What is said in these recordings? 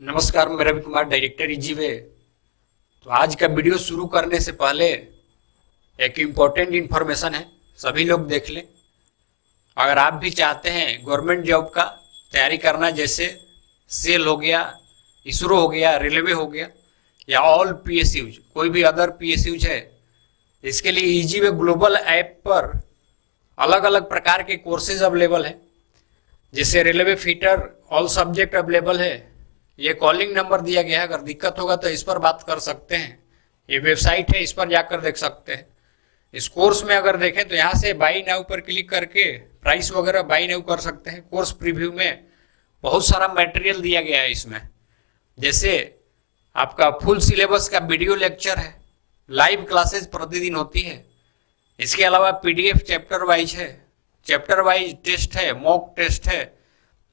नमस्कार, मैं Ravi Kumar, director Easyway. तो आज का वीडियो शुरू करने से पहले एक इम्पोर्टेंट इन्फॉर्मेशन है, सभी लोग देख लें। अगर आप भी चाहते हैं गवर्नमेंट जॉब का तैयारी करना, जैसे सेल हो गया, इसरो हो गया, रेलवे हो गया, या ऑल पीएसयूज, कोई भी अदर पीएसयूज है, इसके लिए ईजीवे ग्लोबल ऐप पर अलग अलग प्रकार के कोर्सेज अवेलेबल है। जैसे railway fitter all subject available है। ये कॉलिंग नंबर दिया गया है, अगर दिक्कत होगा तो इस पर बात कर सकते हैं। ये वेबसाइट है, इस पर जाकर देख सकते हैं। इस कोर्स में अगर देखें तो यहाँ से बाई नाउ पर क्लिक करके प्राइस वगैरह बाई नाउ कर सकते हैं। कोर्स प्रीव्यू में बहुत सारा मटेरियल दिया गया है इसमें। जैसे आपका फुल सिलेबस का वीडियो लेक्चर है, लाइव क्लासेस प्रतिदिन होती है। इसके अलावा पीडीएफ चैप्टर वाइज है, चैप्टर वाइज टेस्ट है, मॉक टेस्ट है,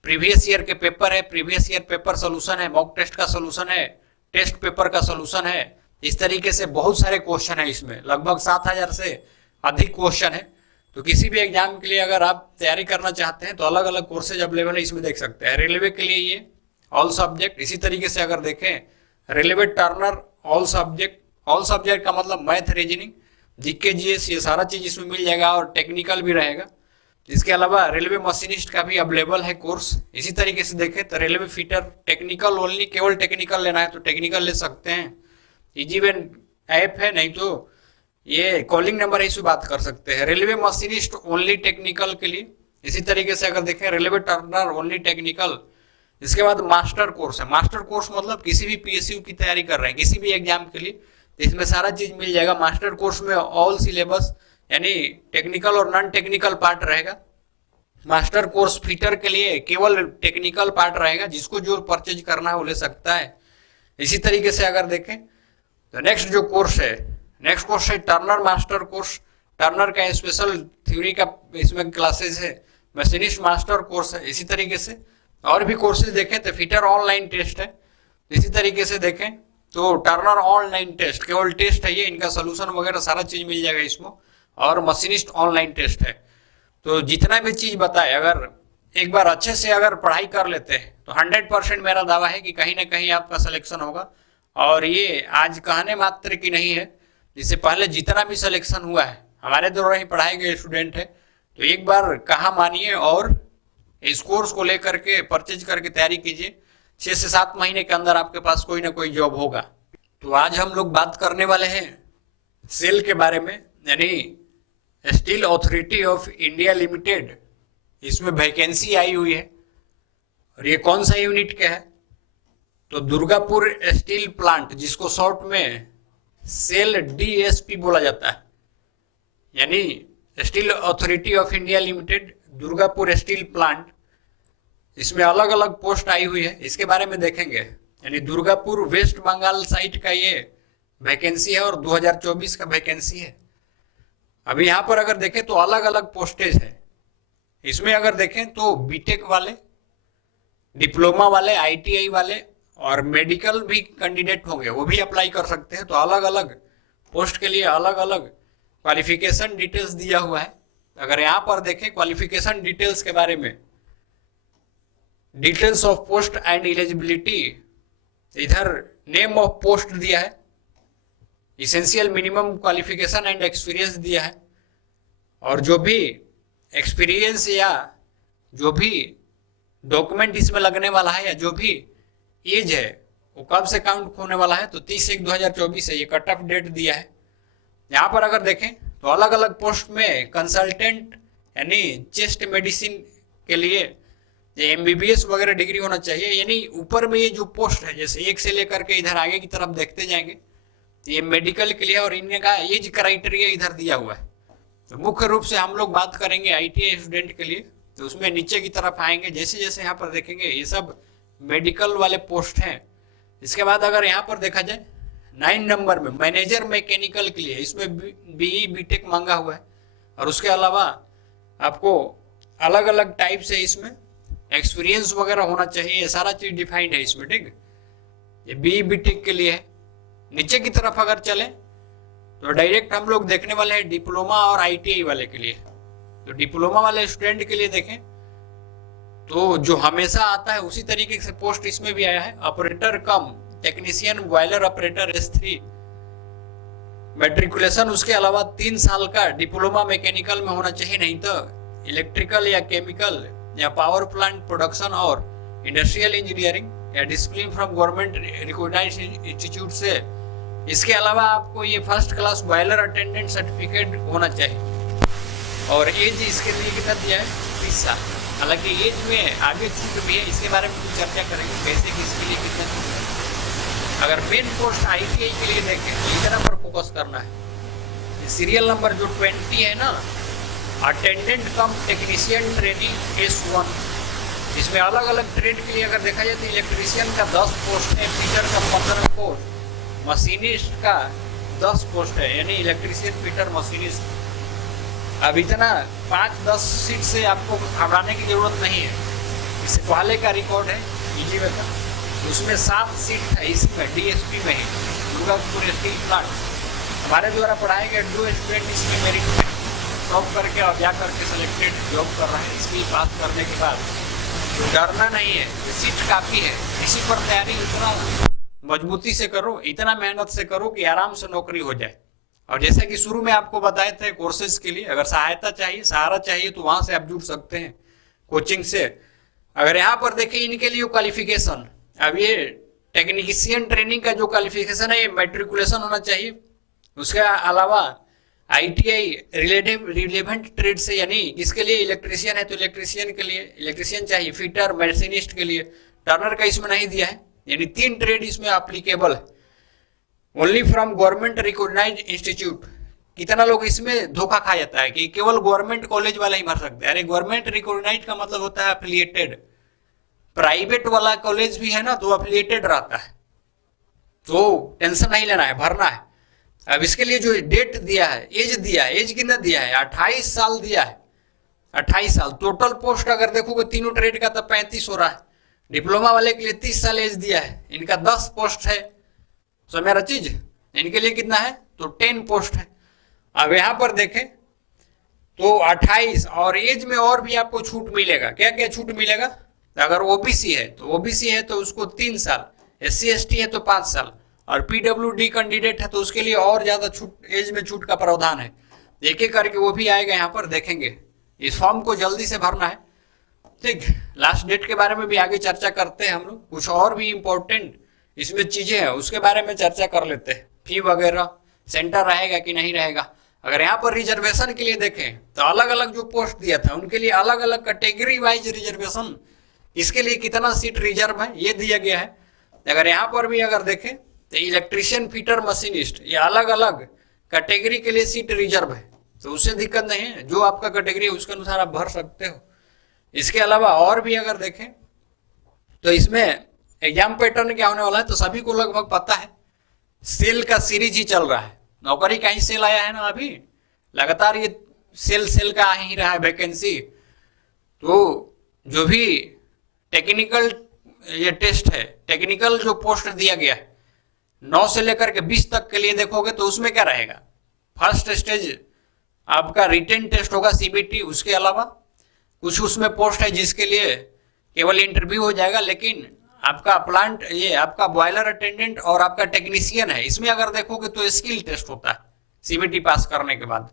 प्रीवियस ईयर के पेपर है, प्रीवियस ईयर पेपर सोल्यूशन है, मॉक टेस्ट का सोल्यूशन है, टेस्ट पेपर का सोल्यूशन है। इस तरीके से बहुत सारे क्वेश्चन है इसमें, लगभग 7,000 से अधिक क्वेश्चन है। तो किसी भी एग्जाम के लिए अगर आप तैयारी करना चाहते हैं तो अलग अलग कोर्सेज अवेलेबल है, इसमें देख सकते हैं। रेलवे के लिए ये ऑल सब्जेक्ट, इसी तरीके से अगर देखें रेलवे टर्नर ऑल सब्जेक्ट का मतलब मैथ, रीजनिंग, जीके, जीएस, ये सारा चीज इसमें मिल जाएगा और टेक्निकल भी रहेगा। इसके अलावा रेलवे मशीनिस्ट का भी अवेलेबल है कोर्स। इसी तरीके से देखें तो रेलवे फिटर टेक्निकल ओनली, केवल टेक्निकल लेना है तो टेक्निकल ले सकते हैं। ईजीवेन ऐप है, नहीं तो ये कॉलिंग नंबर है, इस बात कर सकते हैं। रेलवे मशीनिस्ट ओनली टेक्निकल के लिए। इसी तरीके से अगर देखें रेलवे टर्नर ओनली टेक्निकल। इसके बाद मास्टर कोर्स है। मास्टर कोर्स मतलब किसी भी पीएसयू की तैयारी कर रहे हैं, किसी भी एग्जाम के लिए, तो इसमें सारा चीज मिल जाएगा। मास्टर कोर्स में ऑल सिलेबस यानी टेक्निकल और नॉन टेक्निकल पार्ट रहेगा। मास्टर कोर्स फिटर के लिए केवल टेक्निकल पार्ट रहेगा, जिसको जो परचेज करना है वो ले सकता है। इसी तरीके से अगर देखें तो नेक्स्ट कोर्स है टर्नर मास्टर कोर्स। टर्नर का स्पेशल थ्योरी का इसमें क्लासेस है। मशीनिस्ट मास्टर कोर्स है। इसी तरीके से और भी कोर्सेज देखें तो फिटर ऑनलाइन टेस्ट है। इसी तरीके से देखें तो टर्नर ऑनलाइन टेस्ट, केवल टेस्ट है ये, इनका सोल्यूशन वगैरह सारा चीज मिल जाएगा इसमें। और मशीनिस्ट ऑनलाइन टेस्ट है। तो जितना भी चीज बताए, अगर एक बार अच्छे से अगर पढ़ाई कर लेते हैं तो 100% मेरा दावा है कि कहीं ना कहीं आपका सिलेक्शन होगा। और ये आज कहने मात्र की नहीं है, जिससे पहले जितना भी सिलेक्शन हुआ है हमारे द्वारा ही पढ़ाए गए स्टूडेंट है। तो एक बार कहा मानिए और इस कोर्स को लेकर के परचेज करके तैयारी कीजिए। 6 से 7 महीने के अंदर आपके पास कोई ना कोई जॉब होगा। तो आज हम लोग बात करने वाले हैं सेल के बारे में, यानी steel authority of India limited. इसमें वैकेंसी आई हुई है और ये कौन सा यूनिट का है तो दुर्गापुर स्टील प्लांट, जिसको शॉर्ट में सेल डीएसपी बोला जाता है, यानी steel authority of India limited Durgapur steel plant. इसमें अलग अलग पोस्ट आई हुई है, इसके बारे में देखेंगे। यानी दुर्गापुर वेस्ट बंगाल साइट का ये वैकेंसी है और 2024 का वैकेंसी है। अभी यहाँ पर अगर देखें तो अलग अलग पोस्टेज है। इसमें अगर देखें तो बीटेक वाले, डिप्लोमा वाले, आईटीआई वाले और मेडिकल भी कैंडिडेट होंगे, वो भी अप्लाई कर सकते हैं। तो अलग अलग पोस्ट के लिए अलग अलग क्वालिफिकेशन डिटेल्स दिया हुआ है। अगर यहाँ पर देखें क्वालिफिकेशन डिटेल्स के बारे में, details of post and eligibility, इधर नेम ऑफ पोस्ट दिया है, essential minimum qualification and experience दिया है, और जो भी एक्सपीरियंस या जो भी डॉक्यूमेंट इसमें लगने वाला है या जो भी एज है वो कब से काउंट होने वाला है तो 30/1/2024 है। ये कट ऑफ डेट दिया है। यहाँ पर अगर देखें तो अलग अलग पोस्ट में कंसल्टेंट यानी चेस्ट मेडिसिन के लिए एमबीबीएस वगैरह डिग्री होना चाहिए। यानी ऊपर में ये जो पोस्ट है, जैसे एक से लेकर के इधर आगे की तरफ देखते जाएंगे, ये मेडिकल के लिए और इनका एज क्राइटेरिया इधर दिया हुआ है। तो मुख्य रूप से हम लोग बात करेंगे आईटीआई स्टूडेंट के लिए, तो उसमें नीचे की तरफ आएंगे, जैसे जैसे यहाँ पर देखेंगे ये सब मेडिकल वाले पोस्ट हैं। इसके बाद अगर यहाँ पर देखा जाए 9 नंबर में मैनेजर मैकेनिकल के लिए, इसमें बीई बीटेक मांगा हुआ है। और उसके अलावा आपको अलग अलग टाइप से इसमें एक्सपीरियंस वगैरह होना चाहिए, ये सारा चीज डिफाइंड है इसमें, ठीक। ये बीई बीटेक के लिए है। नीचे की तरफ अगर चले तो डायरेक्ट हम लोग देखने वाले हैं डिप्लोमा और आईटीआई वाले के लिए। तो डिप्लोमा वाले स्टूडेंट के लिए देखें तो जो हमेशा आता है उसी तरीके से पोस्ट इसमें भी आया है, ऑपरेटर कम technician boiler operator S3। Matriculation उसके अलावा 3 साल का डिप्लोमा मैकेनिकल में होना चाहिए, नहीं तो इलेक्ट्रिकल या केमिकल या पावर प्लांट प्रोडक्शन और इंडस्ट्रियल इंजीनियरिंग या discipline from government recognised institute से। इसके अलावा आपको ये first class boiler attendant certificate होना चाहिए। और एज इसके लिए कितना दिया है, 30 साल। हालांकि एज में आगे छूट भी है, इसके बारे में कुछ चर्चा करेंगे कैसे कि इसके लिए कितना छूट है। अगर मेन पोस्ट ITI के लिए देखें तो इतना पर फोकस करना है। सीरियल नंबर जो 20 है ना, अटेंडेंट कम टेक्नीशियन ट्रेनिंग S1। इसमें अलग अलग ट्रेड के लिए अगर देखा जाए तो इलेक्ट्रीशियन का 10 पोस्ट है, फिटर का 15 पोस्ट, मशीनिस्ट का 10 पोस्ट है, यानी इलेक्ट्रीशियन फिटर मशीनिस्ट। अब इतना 5-10 सीट से आपको घबराने की जरूरत नहीं है। इससे पहले का रिकॉर्ड है EGW का, उसमें 7 सीट है इसमें DSP में ही, दुर्गापुर स्टील प्लांट। हमारे द्वारा पढ़ाए गए 2 स्टूडेंट इसमें मेरिट में टॉप करके और जा करके सेलेक्टेड जॉब कर रहे हैं। इसमें पास करने के बाद डरना नहीं है, सीट काफ़ी है। इसी पर तैयारी इतना मजबूती से करो, इतना मेहनत से करो कि आराम से नौकरी हो जाए। और जैसा कि शुरू में आपको बताए थे कोर्सेज के लिए अगर सहायता चाहिए, सहारा चाहिए तो वहाँ से आप जुड़ सकते हैं कोचिंग से। अगर यहाँ पर देखें इनके लिए क्वालिफिकेशन, अब ये टेक्नीशियन ट्रेनिंग का जो क्वालिफिकेशन है ये मैट्रिकुलेशन होना चाहिए। उसके अलावा ITI रिलेवेंट ट्रेड से, यानी इसके लिए इलेक्ट्रीशियन है तो इलेक्ट्रीशियन के लिए इलेक्ट्रीशियन चाहिए, फिटर मशीनिस्ट के लिए टर्नर का इसमें नहीं दिया है, यानी 3 ट्रेड इसमें अप्लीकेबल है। Only from government recognised institute. कितना लोग इसमें धोखा खा जाता है कि केवल गवर्नमेंट कॉलेज वाला ही भर सकते हैं। अरे गवर्नमेंट रिकॉग्नाइज्ड का मतलब होता है अफिलिएटेड। प्राइवेट वाला कॉलेज भी है ना तो अफिलिएटेड रहता है, तो टेंशन नहीं लेना है, भरना है। अब इसके लिए जो डेट दिया है, एज कितना दिया है, 28 साल दिया है, 28 साल। टोटल पोस्ट अगर देखोगे तीनों ट्रेड का तो 35 हो रहा है। डिप्लोमा वाले के लिए 30 साल एज दिया है, इनका 10 पोस्ट है। समझ मेरा चीज, इनके लिए कितना है तो 10 पोस्ट है। अब यहाँ पर देखें तो 28 और एज में और भी आपको छूट मिलेगा। क्या क्या छूट मिलेगा, अगर OBC है तो उसको 3 साल, SC ST है तो 5 साल, और PWD कैंडिडेट है तो उसके लिए और ज्यादा छूट, एज में छूट का प्रावधान है। एक एक करके वो भी आएगा, यहाँ पर देखेंगे। इस फॉर्म को जल्दी से भरना है, ठीक। लास्ट डेट के बारे में भी आगे चर्चा करते हैं हम लोग। कुछ और भी इम्पोर्टेंट इसमें चीजें हैं उसके बारे में चर्चा कर लेते हैं। फी वगैरह, सेंटर रहेगा कि नहीं रहेगा। अगर यहाँ पर रिजर्वेशन के लिए देखें तो अलग अलग जो पोस्ट दिया था उनके लिए अलग अलग कैटेगरी वाइज रिजर्वेशन, इसके लिए कितना सीट रिजर्व है ये दिया गया है। अगर यहाँ पर भी अगर देखें तो इलेक्ट्रीशियन फिटर मशीनिस्ट, ये अलग अलग कैटेगरी के लिए सीट रिजर्व है, तो उससे दिक्कत नहीं है। जो आपका कैटेगरी है उसके अनुसार आप भर सकते हो। इसके अलावा और भी अगर देखें तो इसमें एग्जाम पैटर्न क्या होने वाला है तो सभी को लगभग पता है। सेल का सीरीज ही चल रहा है, नौकरी का ही सेल आया है ना, अभी लगातार ये सेल का आ ही रहा है वैकेंसी। तो जो भी टेक्निकल ये टेस्ट है, टेक्निकल जो पोस्ट दिया गया है 9 से लेकर के 20 तक के लिए देखोगे तो उसमें क्या रहेगा, फर्स्ट स्टेज आपका रिटन टेस्ट होगा CBT। उसके अलावा कुछ उसमें पोस्ट है जिसके लिए केवल इंटरव्यू हो जाएगा, लेकिन आपका प्लांट, ये आपका बॉयलर अटेंडेंट और आपका टेक्नीशियन है, इसमें अगर देखोगे तो स्किल टेस्ट होता है CBT पास करने के बाद।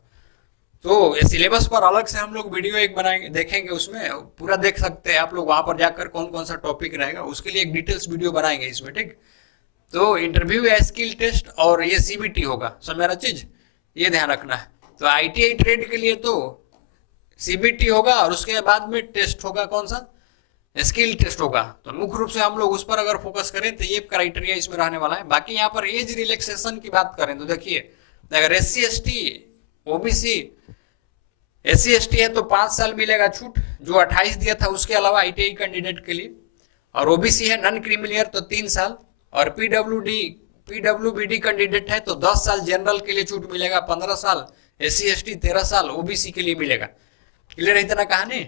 तो सिलेबस पर अलग से हम लोग वीडियो एक बनाएंगे, देखेंगे, उसमें पूरा देख सकते हैं आप लोग। वहां पर जाकर कौन कौन सा टॉपिक रहेगा उसके लिए एक डिटेल्स वीडियो बनाएंगे इसमें, ठीक। तो इंटरव्यू या स्किल टेस्ट और ये CBT होगा, सब मेरा चीज ये ध्यान रखना है। तो ITI ट्रेड के लिए तो CBT होगा और उसके बाद में टेस्ट होगा, कौन सा, स्किल टेस्ट होगा। तो मुख्य रूप से हम लोग उस पर अगर फोकस करें तो ये क्राइटेरिया इसमें रहने वाला है। बाकी यहाँ पर एज रिलैक्सेशन की बात करें तो देखिए, अगर SC ST OBC, SC ST है तो 5 साल मिलेगा छूट, जो 28 दिया था उसके अलावा ITI कैंडिडेट के लिए। और OBC है नॉन क्रिमिलियर तो 3 साल, और PWBD कैंडिडेट है तो 10 साल जनरल के लिए छूट मिलेगा, 15 साल SC ST, 13 साल OBC के लिए मिलेगा। क्लियर है इतना कहानी।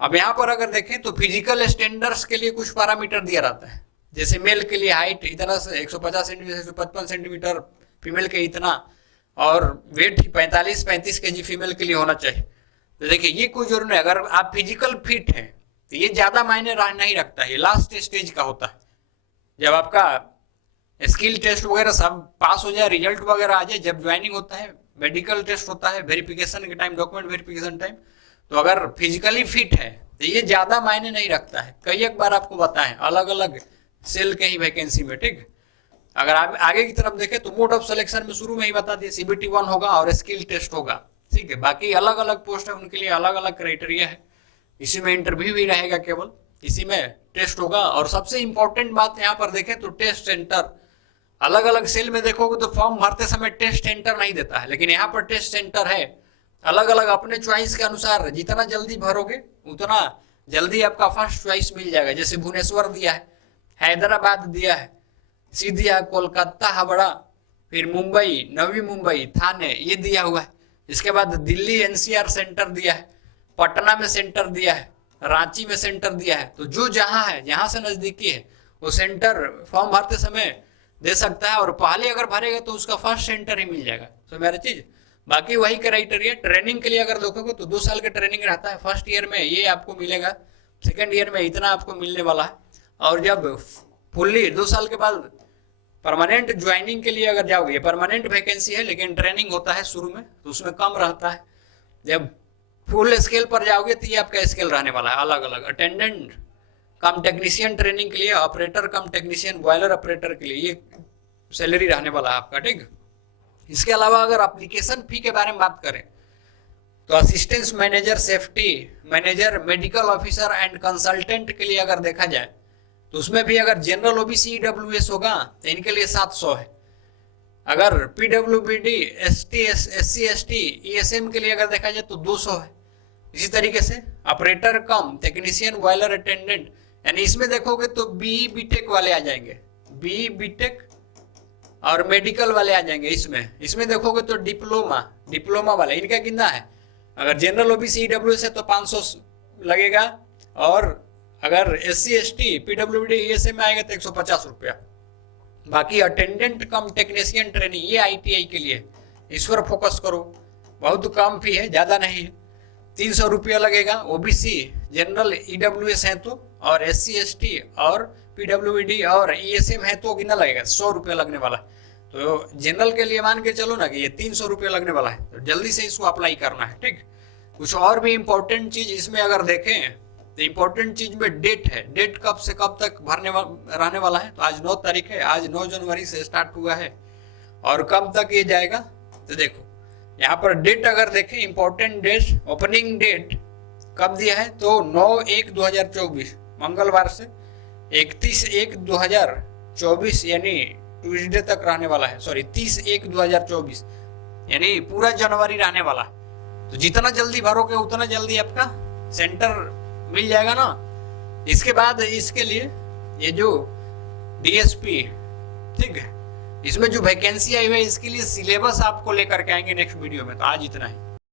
अब यहाँ पर अगर देखें तो फिजिकल स्टैंडर्ड्स के लिए कुछ पैरामीटर दिया रहता है, जैसे मेल के लिए हाइट इतना 150 सेंटीमीटर 155 सेंटीमीटर, फीमेल के इतना, और वेट 45-35 kg फीमेल के लिए होना चाहिए। तो देखिए ये कोई जरूरी नहीं, अगर आप फिजिकल फिट हैं तो ये ज्यादा मायने नहीं रखता है, ये लास्ट स्टेज का होता है। जब आपका स्किल टेस्ट वगैरह सब पास हो जाए, रिजल्ट वगैरह आ जाए, जब ज्वाइनिंग होता है, मेडिकल टेस्ट होता है, वेरिफिकेशन के टाइम, डॉक्यूमेंट वेरिफिकेशन टाइम, तो अगर फिजिकली फिट है तो ये ज्यादा मायने नहीं रखता है। कई एक बार आपको बताएं अलग अलग सेल के ही वैकेंसी में, ठीक। अगर आप आगे की तरफ देखें तो मोड ऑफ सिलेक्शन में शुरू में ही बता दिए CBT 1 होगा और स्किल टेस्ट होगा, ठीक है। बाकी अलग अलग पोस्ट है, उनके लिए अलग अलग क्राइटेरिया है। इसी में इंटरव्यू भी रहेगा, केवल इसी में टेस्ट होगा। और सबसे इंपॉर्टेंट बात यहाँ पर देखें तो टेस्ट सेंटर, अलग अलग सेल में देखोगे तो फॉर्म भरते समय टेस्ट सेंटर नहीं देता है, लेकिन यहाँ पर टेस्ट सेंटर है। अलग अलग अपने चॉइस के अनुसार जितना जल्दी भरोगे उतना जल्दी आपका फर्स्ट चॉइस मिल जाएगा। जैसे भुवनेश्वर दिया है, हैदराबाद दिया है, सीधिया, कोलकाता, हावड़ा, फिर मुंबई, नवी मुंबई, थाने, ये दिया हुआ है। इसके बाद दिल्ली NCR सेंटर दिया है, पटना में सेंटर दिया है, रांची में सेंटर दिया है। तो जो जहां है, जहां से नजदीकी है, वो सेंटर फॉर्म भरते समय दे सकता है। और पहले अगर भरेगा तो उसका फर्स्ट सेंटर ही मिल जाएगा। तो मेरा चीज बाकी वही क्राइटेरिया। ट्रेनिंग के लिए अगर देखोगे तो 2 साल का ट्रेनिंग रहता है। फर्स्ट ईयर में ये आपको मिलेगा, सेकेंड ईयर में इतना आपको मिलने वाला है। और जब फुल्ली 2 साल के बाद परमानेंट ज्वाइनिंग के लिए अगर जाओगे, परमानेंट वैकेंसी है लेकिन ट्रेनिंग होता है शुरू में तो उसमें कम रहता है। जब फुल स्केल पर जाओगे तो ये आपका स्केल रहने वाला है अलग अलग। अटेंडेंट कम टेक्नीशियन ट्रेनिंग के लिए, ऑपरेटर कम टेक्नीशियन, बॉयलर ऑपरेटर के लिए ये सैलरी रहने वाला है आपका, ठीक। इसके अलावा अगर एप्लीकेशन फी के बारे में बात करें तो assistance manager, safety manager, medical officer and consultant के लिए अगर देखा जाए तो उसमें भी अगर जनरल OBC EWS होगा तो इनके लिए 700 है। अगर PWBD, ST, SC, ST, ESM के लिए अगर देखा जाए तो 200 है। इसी तरीके से ऑपरेटर कम टेक्नीशियन, बॉयलर अटेंडेंट, यानी इसमें देखोगे तो BE BTech वाले आ जाएंगे, BE BTech और मेडिकल वाले आ जाएंगे। इसमें देखोगे तो डिप्लोमा वाले, इनका कितना है। अगर जनरल OBC EWS है तो 500 लगेगा, और अगर SC ST PWD ESM में आएगा तो 150 रुपया। बाकी अटेंडेंट कम टेक्नीशियन ट्रेनिंग ये ITI के लिए, इस पर फोकस करो। बहुत कम फी है, ज़्यादा नहीं है, 300 रुपया लगेगा। OBC जनरल EWS है तो, और SC ST और PWD और ESM है तो कितना लगेगा, 100 रुपया लगने वाला है। तो जनरल के लिए मान के चलो ना कि ये 300 रुपया लगने वाला है, तो जल्दी से इसको अप्लाई करना है, ठीक। कुछ और भी इंपॉर्टेंट चीज इसमें अगर देखें तो इंपॉर्टेंट चीज में डेट है। डेट कब से कब तक रहने वाला है, तो आज 9 तारीख है, आज 9 जनवरी से स्टार्ट हुआ है और कब तक ये जाएगा। तो देखो यहाँ पर डेट अगर देखें, इंपॉर्टेंट डेट, ओपनिंग डेट कब दिया है तो 9/1/2024 मंगलवार से 31/1/2024 यानी ट्यूसडे तक रहने वाला है। सॉरी 30/1/2024 यानी पूरा जनवरी रहने वाला है। तो जितना जल्दी भरोगे उतना जल्दी आपका सेंटर मिल जाएगा ना। इसके बाद इसके लिए ये जो DSP, ठीक है, इसमें जो वैकेंसी आई हुई है इसके लिए सिलेबस आपको लेकर के आएंगे नेक्स्ट वीडियो में। तो आज इतना ही।